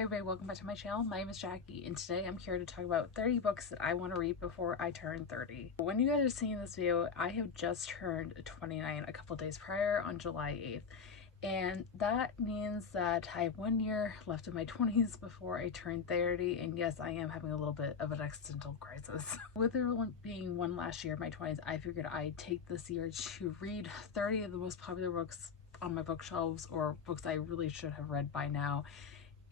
Hey everybody, welcome back to my channel. My name is Jackie and today I'm here to talk about 30 books that I want to read before I turn 30. When you guys are seeing this video, I have just turned 29 a couple days prior on July 8th. And that means that I have 1 year left in my 20s before I turn 30, and yes, I am having a little bit of an existential crisis. With there being one last year of my 20s, I figured I'd take this year to read 30 of the most popular books on my bookshelves, or books I really should have read by now,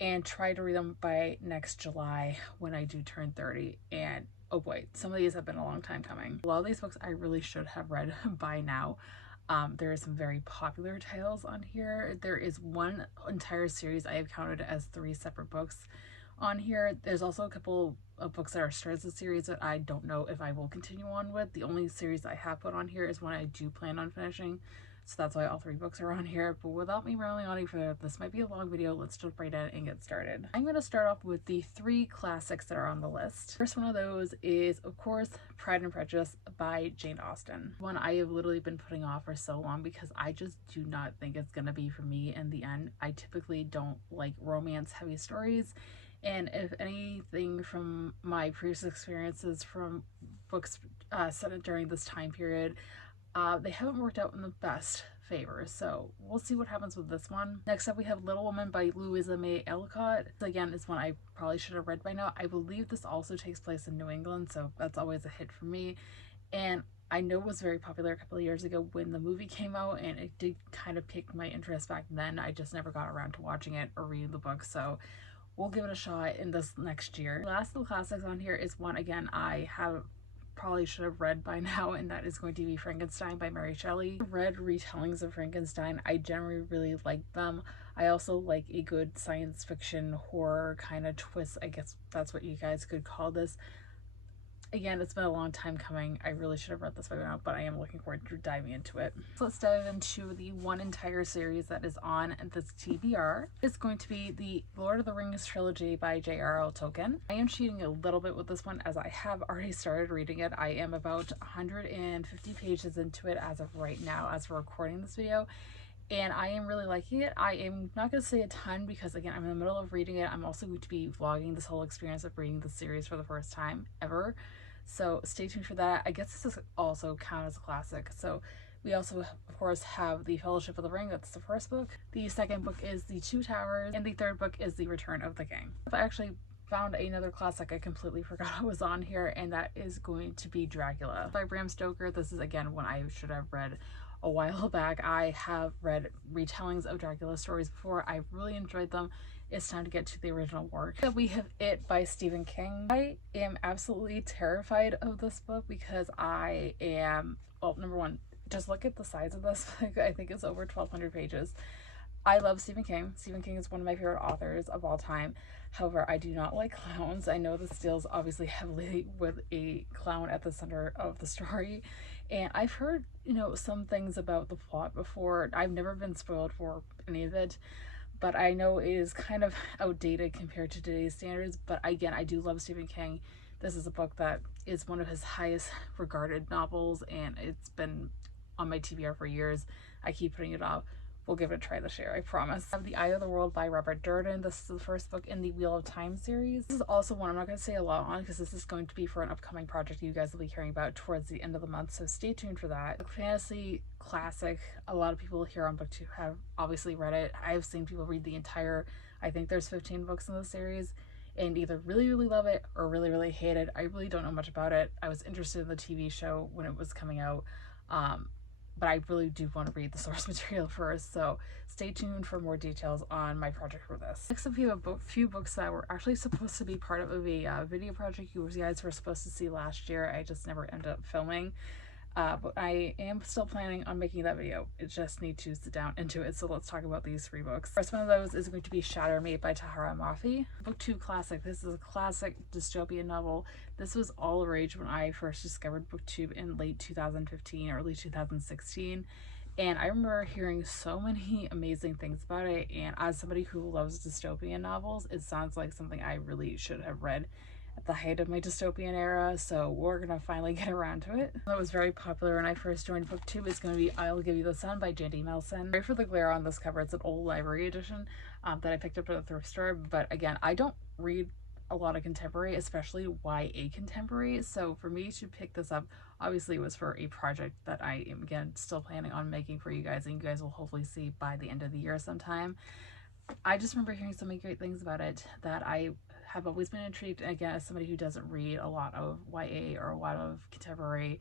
and try to read them by next July when I do turn 30. And oh boy, some of these have been a long time coming. A lot of these books I really should have read by now. There are some very popular titles on here. There is one entire series I have counted as 3 separate books on here. There's also a couple of books that are starts a series that I don't know if I will continue on with. The only series I have put on here is one I do plan on finishing, so that's why all 3 books are on here. But without me rambling on any further, this might be a long video. Let's jump right in and get started. I'm going to start off with the 3 classics that are on the list. First one of those is, of course, Pride and Prejudice by Jane Austen. One I have literally been putting off for so long because I just do not think it's going to be for me in the end. I typically don't like romance heavy stories, and if anything from my previous experiences from books set during this time period, they haven't worked out in the best favor, so we'll see what happens with this one. Next up, we have Little Woman by Louisa May Alcott. Again, is one I probably should have read by now. I believe this also takes place in New England, so that's always a hit for me. And I know it was very popular a couple of years ago when the movie came out, and it did kind of pique my interest back then. I just never got around to watching it or reading the book, so we'll give it a shot in this next year. Last of the classics on here is one, again, I have probably should have read by now, and that is going to be Frankenstein by Mary Shelley. I've read retellings of Frankenstein. I generally really like them. I also like a good science fiction horror kind of twist. I guess that's what you guys could call this. Again, it's been a long time coming. I really should have read this by now, but I am looking forward to diving into it. So let's dive into the one entire series that is on this TBR. It's going to be the Lord of the Rings trilogy by J.R.R. Tolkien. I am cheating a little bit with this one as I have already started reading it. I am about 150 pages into it as of right now, as we're recording this video, and I am really liking it. I am not going to say a ton because, again, I'm in the middle of reading it. I'm also going to be vlogging this whole experience of reading the series for the first time ever, so stay tuned for that. I guess this is also count as a classic. So we also, of course, have The Fellowship of the Ring. That's the first book. The second book is The Two Towers, and the third book is The Return of the King. I actually found another classic I completely forgot was on here, and that is going to be Dracula by Bram Stoker. This is, again, one I should have read a while back. I have read retellings of Dracula stories before. I really enjoyed them. It's time to get to the original work. We have It by Stephen King. I am absolutely terrified of this book because I am, well, number one, just look at the size of this. I think it's over 1,200 pages. I love Stephen King. Stephen King is one of my favorite authors of all time. However, I do not like clowns. I know this deals obviously heavily with a clown at the center of the story, and I've heard, you know, some things about the plot before. I've never been spoiled for any of it, but I know it is kind of outdated compared to today's standards. But again, I do love Stephen King. This is a book that is one of his highest regarded novels, and it's been on my TBR for years. I keep putting it off. We'll give it a try this year, I promise. I have The Eye of the World by Robert Durden. This is the first book in the Wheel of Time series. This is also one I'm not going to say a lot on because this is going to be for an upcoming project you guys will be hearing about towards the end of the month, so stay tuned for that. A fantasy classic. A lot of people here on BookTube have obviously read it. I've seen people read the entire, I think there's 15 books in the series, and either really love it or really hate it. I really don't know much about it. I was interested in the TV show when it was coming out, but I really do want to read the source material first, so stay tuned for more details on my project for this. Next up, we have a few books that were actually supposed to be part of a video project you guys were supposed to see last year. I just never ended up filming. But I am still planning on making that video. I just need to sit down into it, so let's talk about these 3 books. First one of those is going to be Shatter Me by Tahara Mafi. BookTube classic. This is a classic dystopian novel. This was all the rage when I first discovered BookTube in late 2015, early 2016. And I remember hearing so many amazing things about it, and as somebody who loves dystopian novels, it sounds like something I really should have read at the height of my dystopian era, so we're gonna finally get around to it. That was very popular when I first joined booktube. It's gonna be I'll Give You the Sun by Jandy Nelson. Sorry for the glare on this cover. It's an old library edition that I picked up at a thrift store, but again, I don't read a lot of contemporary, especially YA contemporary, so for me to pick this up, obviously it was for a project that I am again still planning on making for you guys, and you guys will hopefully see by the end of the year sometime. I just remember hearing so many great things about it that I have always been intrigued. Again, as somebody who doesn't read a lot of YA or a lot of contemporary,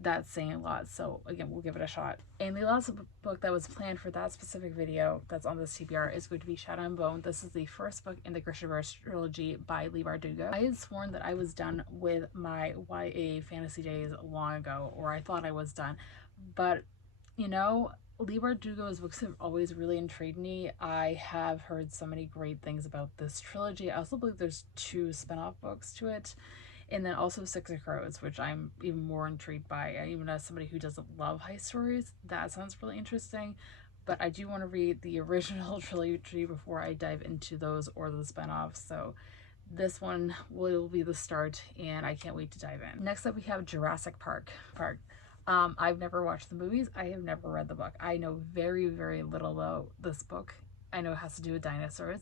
that's saying a lot, so again, we'll give it a shot. And the last book that was planned for that specific video that's on this TBR is going to be Shadow and Bone. This is the first book in the Grishaverse trilogy by Leigh Bardugo. I had sworn that I was done with my YA fantasy days long ago, or I thought I was done, but you know, Leigh Bardugo's books have always really intrigued me. I have heard so many great things about this trilogy. I also believe there's 2 spin-off books to it, and then also Six of Crows, which I'm even more intrigued by. Even as somebody who doesn't love heist stories, that sounds really interesting. But I do want to read the original trilogy before I dive into those or the spin-offs. So this one will be the start, and I can't wait to dive in. Next up, we have Jurassic Park. I've never watched the movies. I have never read the book. I know very, very little about this book. I know it has to do with dinosaurs.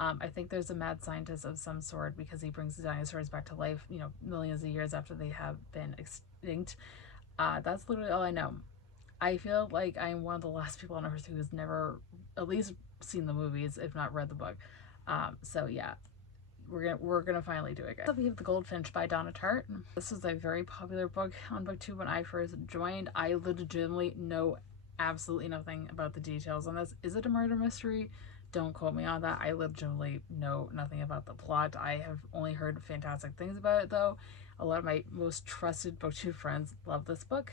I think there's a mad scientist of some sort because he brings the dinosaurs back to life, you know, millions of years after they have been extinct. That's literally all I know. I feel like I'm one of the last people on earth who has never at least seen the movies, if not read the book. So yeah, we're gonna finally do it, guys. So we have The Goldfinch by Donna Tartt. This was a very popular book on booktube when I first joined. I legitimately know absolutely nothing about the details on this. Is it a murder mystery? Don't quote me on that. I legitimately know nothing about the plot. I have only heard fantastic things about it though. A lot of my most trusted booktube friends love this book.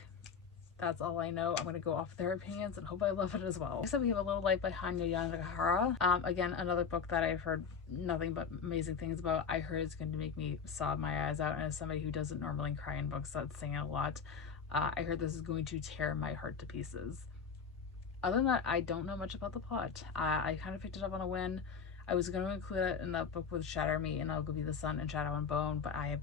That's all I know. I'm going to go off their opinions and hope I love it as well. Next up, we have A Little Light by Hanya Yanagihara. Again, another book that I've heard nothing but amazing things about. I heard it's going to make me sob my eyes out, and as somebody who doesn't normally cry in books, that's saying a lot. I heard this is going to tear my heart to pieces. Other than that, I don't know much about the plot. I kind of picked it up on a whim. I was going to include it in the book with Shatter Me and I'll Give You the Sun and Shadow and Bone, but I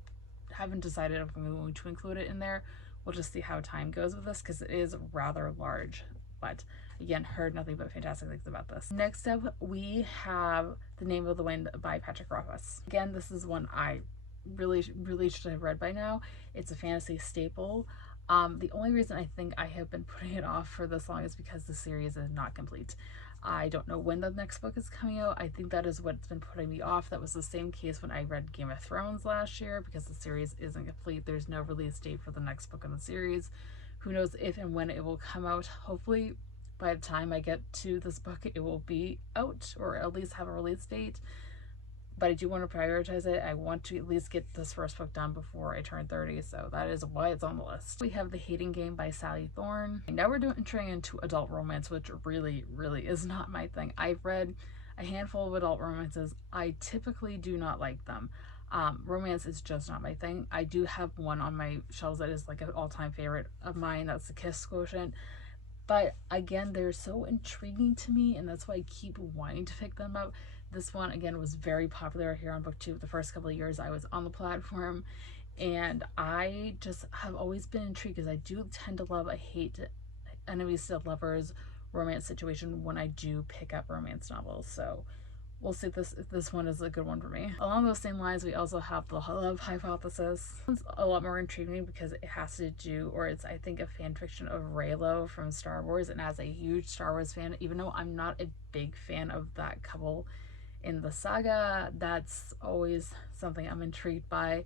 haven't decided if I'm going to include it in there. We'll just see how time goes with this because it is rather large. But again, heard nothing but fantastic things about this. Next up, we have The Name of the Wind by Patrick Rothfuss. Again, this is one I really should have read by now. It's a fantasy staple. The only reason I think I have been putting it off for this long is because the series is not complete. I don't know when the next book is coming out. I think that is what's been putting me off. That was the same case when I read Game of Thrones last year because the series isn't complete. There's no release date for the next book in the series. Who knows if and when it will come out. Hopefully by the time I get to this book it will be out or at least have a release date. But I do want to prioritize it. I want to at least get this first book done before I turn 30, so that is why it's on the list. We have The Hating Game by Sally Thorne. Now we're entering into adult romance, which really is not my thing. I've read a handful of adult romances. I typically do not like them. Romance is just not my thing. I do have one on my shelves that is like an all-time favorite of mine. That's The Kiss Quotient. But again, they're so intriguing to me, and that's why I keep wanting to pick them up. This one, again, was very popular here on BookTube the first couple of years I was on the platform, and I just have always been intrigued because I do tend to love a hate enemies to lovers romance situation when I do pick up romance novels. So we'll see if this one is a good one for me. Along those same lines, we also have The Love Hypothesis. It's a lot more intriguing because it has to do, or it's I think a fan fiction of Reylo from Star Wars, and as a huge Star Wars fan, even though I'm not a big fan of that couple in the saga, that's always something I'm intrigued by.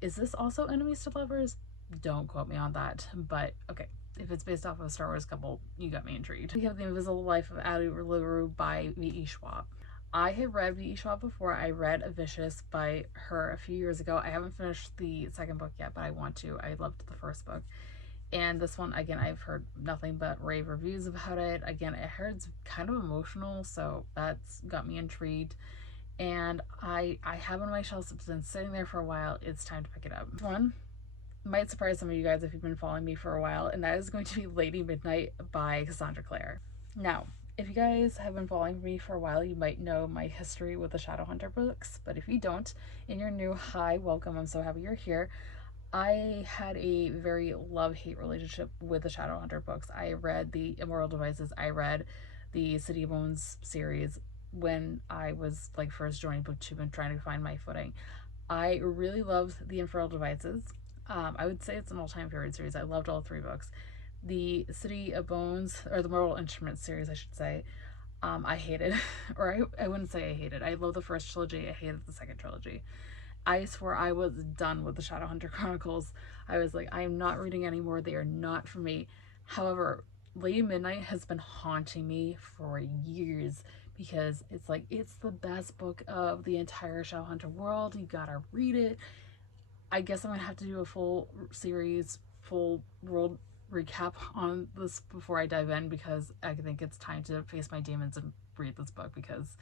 Is this also enemies to lovers? Don't quote me on that, but okay. If it's based off of a Star Wars couple, you got me intrigued. We have The Invisible Life of Addie LaRue by V.E. Schwab. I have read V.E. Schwab before. I read Vicious by her a few years ago. I haven't finished the second book yet, but I want to. I loved the first book. And this one, again, I've heard nothing but rave reviews about it. Again, I heard it's kind of emotional, so that's got me intrigued. And I have it on my shelves. It's been sitting there for a while. It's time to pick it up. This one might surprise some of you guys if you've been following me for a while, and that is going to be Lady Midnight by Cassandra Clare. Now, If you guys have been following me for a while, you might know my history with the Shadowhunter books, but if you don't and you're new, hi, welcome. I'm so happy you're here. I had a very love-hate relationship with the Shadowhunter books. I read the Immoral Devices, I read the City of Bones series when I was like first joining booktube and trying to find my footing. I really loved the Infernal Devices. I would say it's an all-time favorite series. I loved all three books. The City of Bones, or the Mortal Instruments series, I should say, I hated, or I wouldn't say I hated. I love the first trilogy. I hated the second trilogy. I swore I was done with the Shadowhunter Chronicles. I was like, I am not reading anymore. They are not for me. However, Lady Midnight has been haunting me for years because it's like, it's the best book of the entire Shadowhunter world. You gotta read it. I guess I'm gonna have to do a full series, full world recap on this before I dive in, because I think it's time to face my demons and read this book, because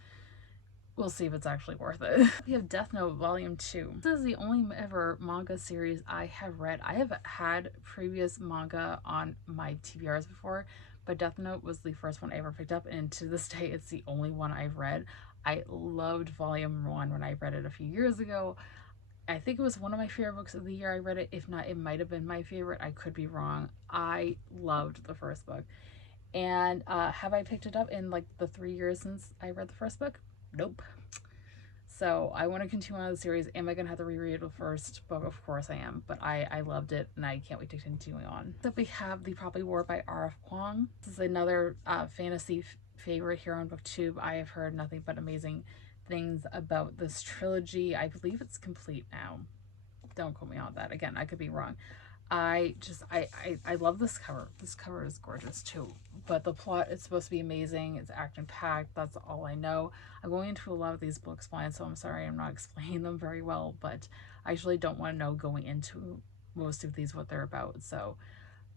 we'll see if it's actually worth it. We have Death Note Volume 2. This is the only ever manga series I have read. I have had previous manga on my TBRs before, but Death Note was the first one I ever picked up, and to this day it's the only one I've read. I loved Volume 1 when I read it a few years ago. I think it was one of my favorite books of the year I read it. If not, it might have been my favorite. I could be wrong. I loved the first book. And have I picked it up in like the 3 years since I read the first book? Nope. So I want to continue on the series. Am I going to have to reread the first book? Of course I am. But I loved it and I can't wait to continue on. So we have The Probably War by R.F. Kuang. This is another fantasy favorite here on BookTube. I have heard nothing but amazing things about this trilogy. I believe it's complete now. Don't quote me on that. Again, I could be wrong. I love this cover. This cover is gorgeous too. But the plot is supposed to be amazing. It's action packed. That's all I know. I'm going into a lot of these books blind, so I'm sorry I'm not explaining them very well, but I actually don't want to know going into most of these what they're about. So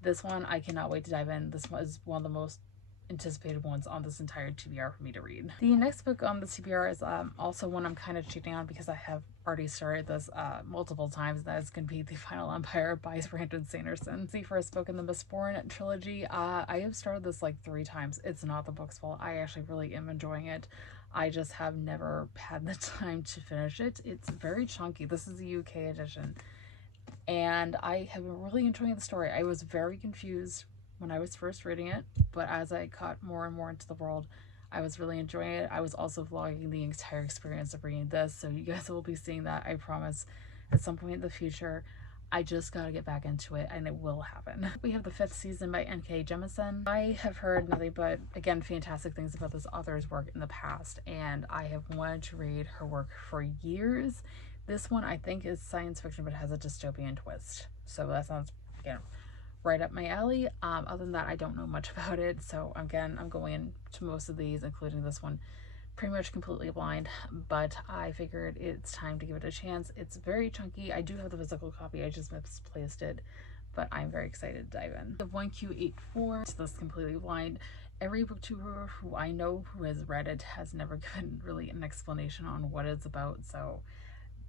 this one, I cannot wait to dive in. This one is one of the most anticipated ones on this entire TBR for me to read. The next book on the TBR is also one I'm kind of cheating on because I have already started this multiple times. That is going to be The Final Empire by Brandon Sanderson. It's the first book in the Mistborn trilogy. I have started this like 3 times. It's not the book's fault. I actually really am enjoying it. I just have never had the time to finish it. It's very chunky. This is the UK edition. And I have been really enjoying the story. I was very confused when I was first reading it, but as I caught more and more into the world, I was really enjoying it. I was also vlogging the entire experience of reading this, so you guys will be seeing that, I promise, at some point in the future. I just gotta get back into it, and it will happen. We have The Fifth Season by N.K. Jemisin. I have heard nothing but, again, fantastic things about this author's work in the past, and I have wanted to read her work for years. This one, I think, is science fiction, but has a dystopian twist. So that sounds, again, right up my alley. Other than that, I don't know much about it. So again, I'm going into most of these, including this one, pretty much completely blind, but I figured it's time to give it a chance. It's very chunky. I do have the physical copy. I just misplaced it, but I'm very excited to dive in. The 1Q84, so this completely blind. Every booktuber who I know who has read it has never given really an explanation on what it's about, so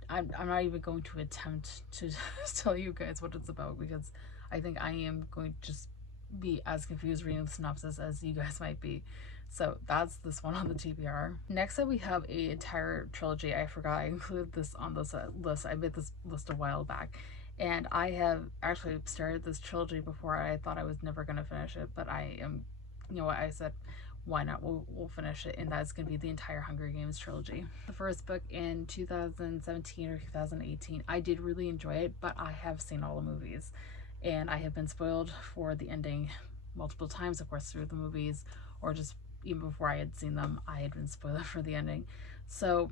I'm not even going to attempt to tell you guys what it's about, because I think I am going to just be as confused reading the synopsis as you guys might be. So that's this one on the TBR. Next up, we have an entire trilogy. I forgot I included this on this list. I made this list a while back, and I have actually started this trilogy before. I thought I was never going to finish it, but I am, you know what, I said, why not? We'll finish it, and that's going to be the entire Hunger Games trilogy. The first book in 2017 or 2018. I did really enjoy it, but I have seen all the movies, and I have been spoiled for the ending multiple times, of course, through the movies, or just even before I had seen them, I had been spoiled for the ending. So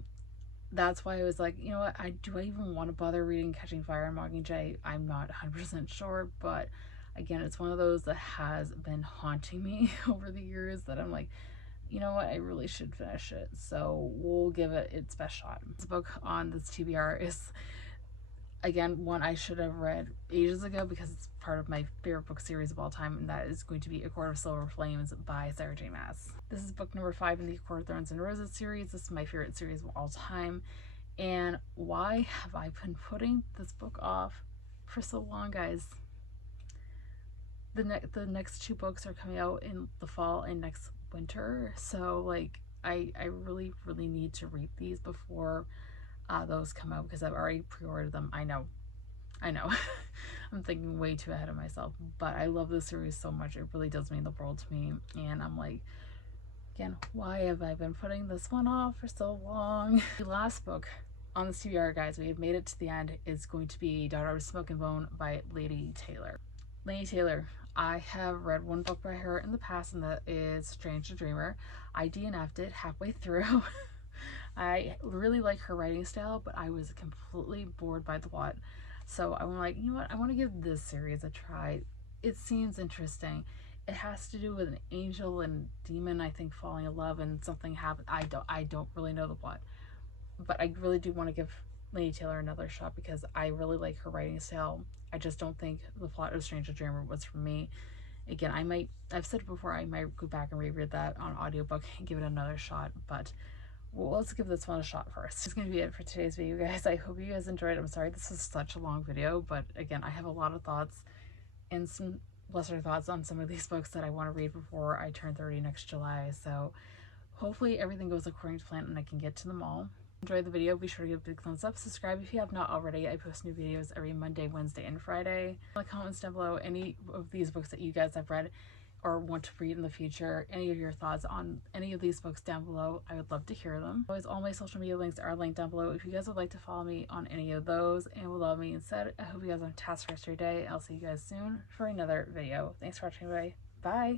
that's why I was like, you know what, do I even want to bother reading Catching Fire and Mockingjay? I'm not 100% sure, but again, it's one of those that has been haunting me over the years that I'm like, you know what, I really should finish it. So we'll give it its best shot. This book on this TBR is, again, one I should have read ages ago because it's part of my favorite book series of all time, and that is going to be A Court of Silver Flames by Sarah J. Maas. This is book number 5 in the A Court of Thorns and Roses series. This is my favorite series of all time. And why have I been putting this book off for so long, guys? The next 2 books are coming out in the fall, and next winter, so like I really need to read these before those come out, because I've already pre-ordered them. I know I'm thinking way too ahead of myself, but I love this series so much. It really does mean the world to me, and I'm like, again, why have I been putting this one off for so long? The last book on the TBR, guys, we have made it to the end, is going to be Daughter of Smoke and Bone by Lady Taylor. Lady Taylor, I have read one book by her in the past, and that is Strange the Dreamer. I DNF'd it halfway through. I really like her writing style, but I was completely bored by the plot. So I'm like, you know what? I want to give this series a try. It seems interesting. It has to do with an angel and demon, I think, falling in love and something happened. I don't really know the plot, but I really do want to give Lady Taylor another shot because I really like her writing style. I just don't think the plot of Stranger Dreamer was for me. Again, I've said it before, I might go back and reread that on audiobook and give it another shot, but well, let's give this one a shot first. That's going to be it for today's video, guys. I hope you guys enjoyed. I'm sorry this was such a long video, but again, I have a lot of thoughts and some lesser thoughts on some of these books that I want to read before I turn 30 next July. So hopefully everything goes according to plan and I can get to them all. Enjoy the video, be sure to give a big thumbs up, subscribe if you have not already. I post new videos every Monday, Wednesday, and Friday. In the comments down below any of these books that you guys have read or want to read in the future, any of your thoughts on any of these books down below. I would love to hear them. Always, all my social media links are linked down below if you guys would like to follow me on any of those. And with all that being said, I hope you guys have a fantastic rest of your day. I'll see you guys soon for another video. Thanks for watching. Bye.